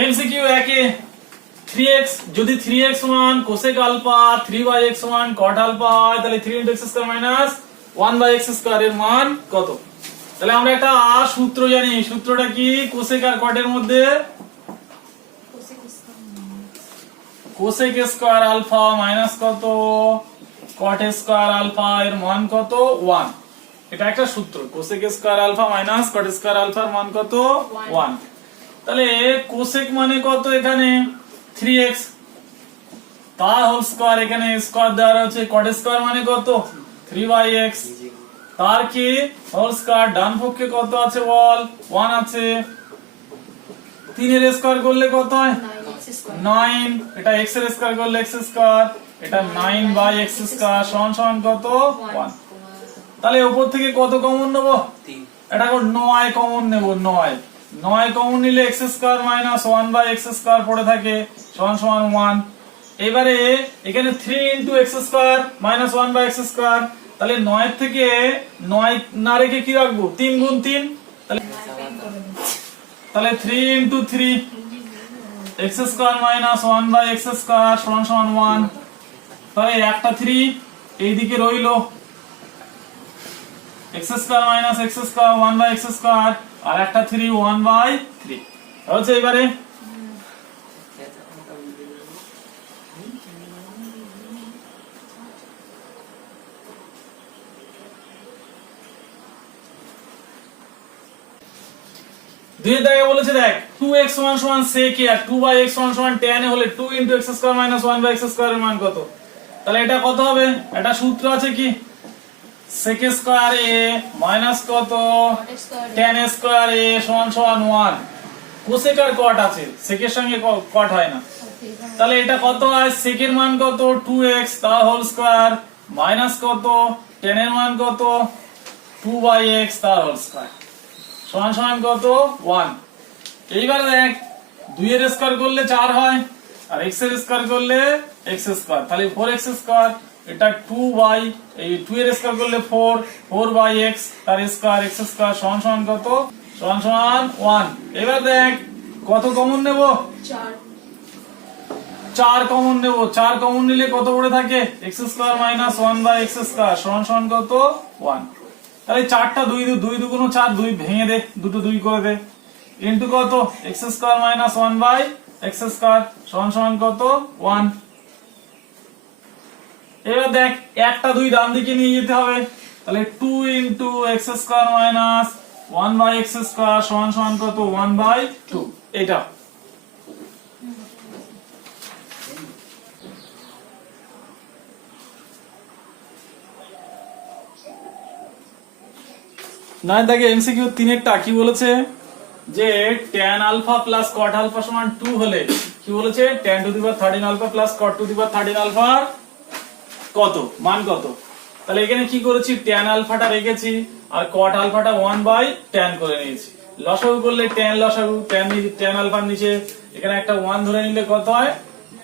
MCQ একে 3x যদি 3x সমান কোসেক আলফা 3y(x) সমান cot আলফা হয় তাহলে 3 x square minus 1/x square এর মান কত? তাহলে আমরা একটা সূত্র জানি সূত্রটা কি? কোসেক আর কটের মধ্যে? কোসেক স্কয়ার আলফা মাইনাস কত? কট স্কয়ার আলফা এর মান কত? 1 এটা একটা সূত্র cosec square alpha minus cot square আলফার মান কত? 1 তাহলে কোসেক মানে কত এখানে? 3x তার হোল স্কয়ার এখানে স্কয়ার দেওয়া আছে কট স্কয়ার মানে কত? 3y(x) তার কি? হোল স্কয়ার ডান পক্ষে কত আছে? বল 1 আছে। 3 এর স্কয়ার করলে কত হয়? 9 এটা x এর স্কয়ার করলে x স্কয়ার এটা 9 বাই x স্কয়ার সমান সমান কত? 1 তাহলে উপর থেকে কত কমন নেব? এটা কোন 9 কমন নেব 9 9 কমন নিলে x square minus 1 by x square পড়ে থাকে, সমান সমান 1 এবারে এখানে 3 into x square minus 1 by x square, তাহলে 9 থেকে 9 না রেখে কি রাখব? 3 গুণ 3 তাহলে 3 into 3 x square minus 1 by x square সমান সমান 1 তাহলে একটা 3 এইদিকে রইল। x square minus x square 1 by x square আর একটা 3 1 বাই 3 হচ্ছে এবারে? দুই দাগে বলেছে, দেখ 2x সমান সমান আর 2y(x) সমান হলে 2 into x square minus 1 by x এর মান কত? তাহলে এটা কত হবে? এটা সূত্র আছে কি? Sec স্কয়ার a কত? tan স্কয়ার a সমান সমান 1 কোসেক আর কট আছে, sec এর সঙ্গে হয় না। তাহলে এটা কত হয়? sec এর মান কত? 2x তার হোল স্কয়ার মাইনাস কত? tan এর মান কত? 2y(x) তার হোল স্কয়ার সমান সমান কত? 1 এইবারে দেখ 2 এর স্কয়ার করলে 4 হয়, আর x এর স্কয়ার করলে x স্কয়ার তাহলে 4x স্কয়ার এটা 2y এই 2 এর স্কয়ার করলে 4 4y(x) তার স্কয়ার x স্কয়ার সমান সমান কত? সমান সমান 1 এবার দেখ কত কমন নেব? 4 কমন নেব। 4 কমন নিলে কত পড়ে থাকে? x square minus 1 by x square সমান সমান কত? 1 তাহলে চারটা দুই দুই দুগুণ চার দুই ভেঙে দে দুটো দুই করে দে। ইন্টু কত? X square minus one by x square সমান সমান কত? ওয়ান এবার দেখ, একটা দুই ডান দিকে নিয়ে যেতে হবে। তাহলে two into x square minus one by x square সমান সমান কত? ওয়ান বাই টু এটা। নয় দেখে এমসিকিউ তিনেরটা, কি বলেছে? যে tan alpha plus cot alpha সমান 2 হলে, কি বলেছে? tan to the power 13 alpha plus cot to the power 13 alpha কত? মান কত? তাহলে এখানে কি করেছি? tan আলফাটা রেখেছি আর cot আলফাটা 1 বাই tan করে নিয়েছি। লসাগু করলে tan লসাগু, tan নি- tan আলফার নিচে এখানে একটা ওয়ান ধরে নিলে কত হয়?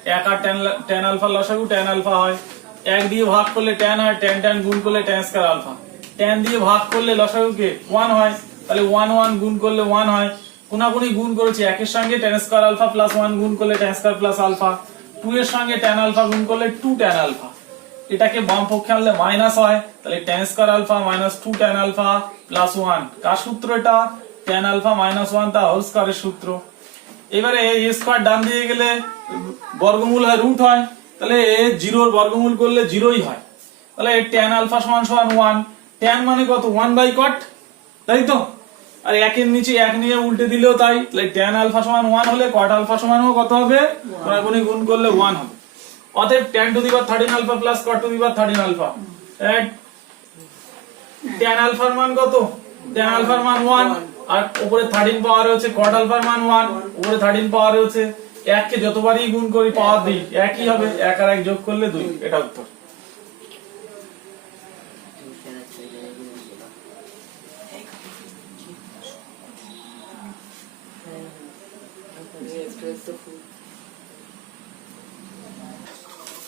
এক আর লা- tan আলফা লসাগু tan আলফা হয়। এক দিয়ে ভাগ করলে tan হয়, tan ট্যান গুণ করলে tan স্কয়ার আলফা। tan দিয়ে ভাগ করলে লসাগুকে ওয়ান হয়, তাহলে 1 1 গুণ করলে ওয়ান হয়। কোনাকুনি গুণ করেছি, একের সঙ্গে tan square alpha plus one গুণ করলে tan square plus alpha. Two এর সঙ্গে ট্যান আলফা গুণ করলে টু ট্যান আলফা। এটাকে বাম পক্ষে আনলে মাইনাস হয় তাহলে tan square alpha minus 2 tan alpha plus 1 কার সূত্র এটা? tan আলফা মাইনাস 1 তা হোল স্কয়ারের সূত্র। এবারে এ স্কয়ার ডান দিয়ে গেলে বর্গমূল হয় রুট হয় তাহলে এ জিরোর বর্গমূল করলে জিরোই হয়। তাহলে tan আলফা সমান সমান 1 tan মানে কত? ওয়ান বাই কট তাই তো? আর একের নিচে এক নিয়ে উল্টে দিলেও তাই। তাহলে tan আলফা সমান ওয়ান হলে কট আলফা সমানও কত হবে? কোনাকুনি গুণ করলে ওয়ান হবে। অতএব tan to the power 13 alpha plus cot to the power 13 alpha tan আলফার মান কত? tan আলফার মান 1 আর উপরে 13 পাওয়ার হচ্ছে cot আলফার মান 1 উপরে 13 পাওয়ার হচ্ছে এককে যতবারই গুণ করি পাওয়ার দিই। একই হবে। এক আর এক যোগ করলে দুই। এটা উত্তর।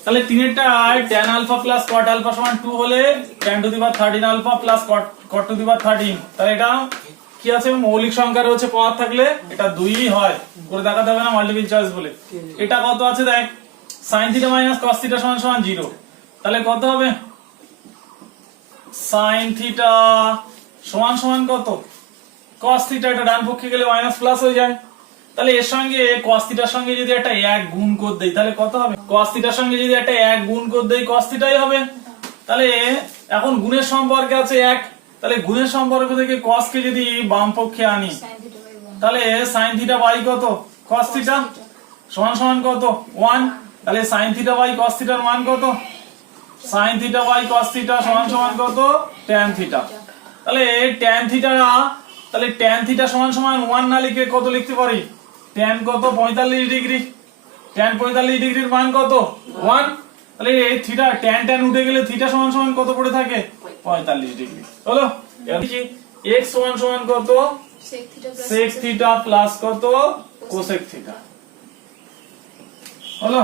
তাহলে তিনেরটা tan alpha plus cot alpha সমান টু হলে tan to the power 13 alpha plus cot cot to the power 13 তাহলে এটা কি আছে? মৌলিক সংখ্যা রয়েছে পাওয়ার থাকলে এটা দুই হয়। করে দেখাতে হবে না মাল্টিপল চয়েস বলে। এটা কত আছে দেখ? Sine theta minus cos theta সমান সমান জিরো তাহলে কত হবে? সাইন থিটা সমান সমান কত? কস থিটা এটা ডান পক্ষে গেলে মাইনাস প্লাস হয়ে যায়। তাহলে এর সঙ্গে কস থিটার সঙ্গে যদি একটা এক গুণ করে দেই, তাহলে কত হবে? কস থিটার সঙ্গে যদি একটা এক গুণ করে দেই কস থিটাই হবে। তাহলে এখন গুণের সম্পর্কে আছে এক, তাহলে গুণের সম্পর্ক থেকে cos কে যদি বাম পক্ষে আনি সাইন ওয়ান তাহলে sin থিটা বাই কত? cos থিটা সমান সমান কত? 1 তাহলে sin থিটা বাই cos থিটার মান কত? sin theta by cos theta সমান সমান কত? tan থিটা তাহলে tan থিটা তাহলে tan থিটা সমান সমান 1 না লিখে কত লিখতে পারি? Tan কত? 45 ডিগ্রি। tan 45 ডিগ্রির মান কত? 1 তাহলে এই থিটা tan tan উঠে গেলে থিটা সমান সমান কত পড়ে থাকে? 45 ডিগ্রি। হলো? x সমান সমান কত? সেক থিটা প্লাস কত? cosec থিটা হলো?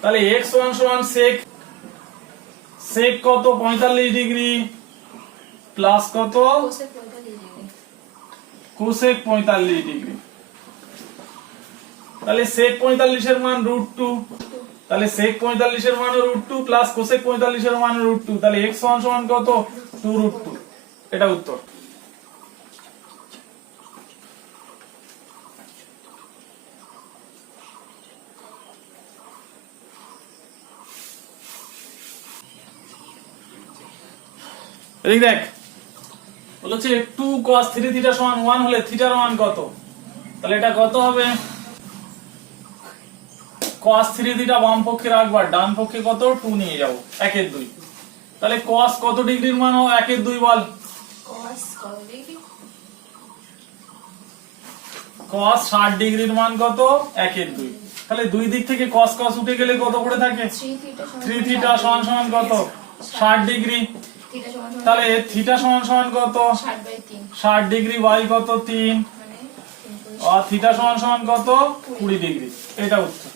তাহলে x সমান সমান sec sec কত? 45 ডিগ্রি প্লাস কত? কোসেক পঁয়তাল্লিশ ডিগ্রি। cosec 45 degree. তাহলে 45 এর মান √2 তাহলে sec 45 এর মান √2 প্লাস cosec 45 এর মান √2 তাহলে x সমান সমান কত? 2 √2 এটা উত্তর। এদিক দেখ, বলেছে টু cos থ্রি থিটা সমান ওয়ান হলে থিটার মান কত? তাহলে এটা কত হবে? Cos থ্রি থিটা বাম পক্ষে রাখবা ডান পক্ষে কত? টু নিয়ে যাব একের দুই। তাহলে cos কত ডিগ্রির মান হবে একের দুই বল। কস কত ডিগ্রি? cos ষাট ডিগ্রির মান কত? একের দুই। তাহলে দুই দিক থেকে cos cos উঠে গেলে কত করে থাকে? থ্রি থিটা সমান সমান কত? ষাট ডিগ্রি। তাহলে থিটা সমান সমান কত? ষাট ডিগ্রি বাই কত? তিন। মানে তিন আর থিটা সমান সমান কত? কুড়ি ডিগ্রি। এটা উত্তর।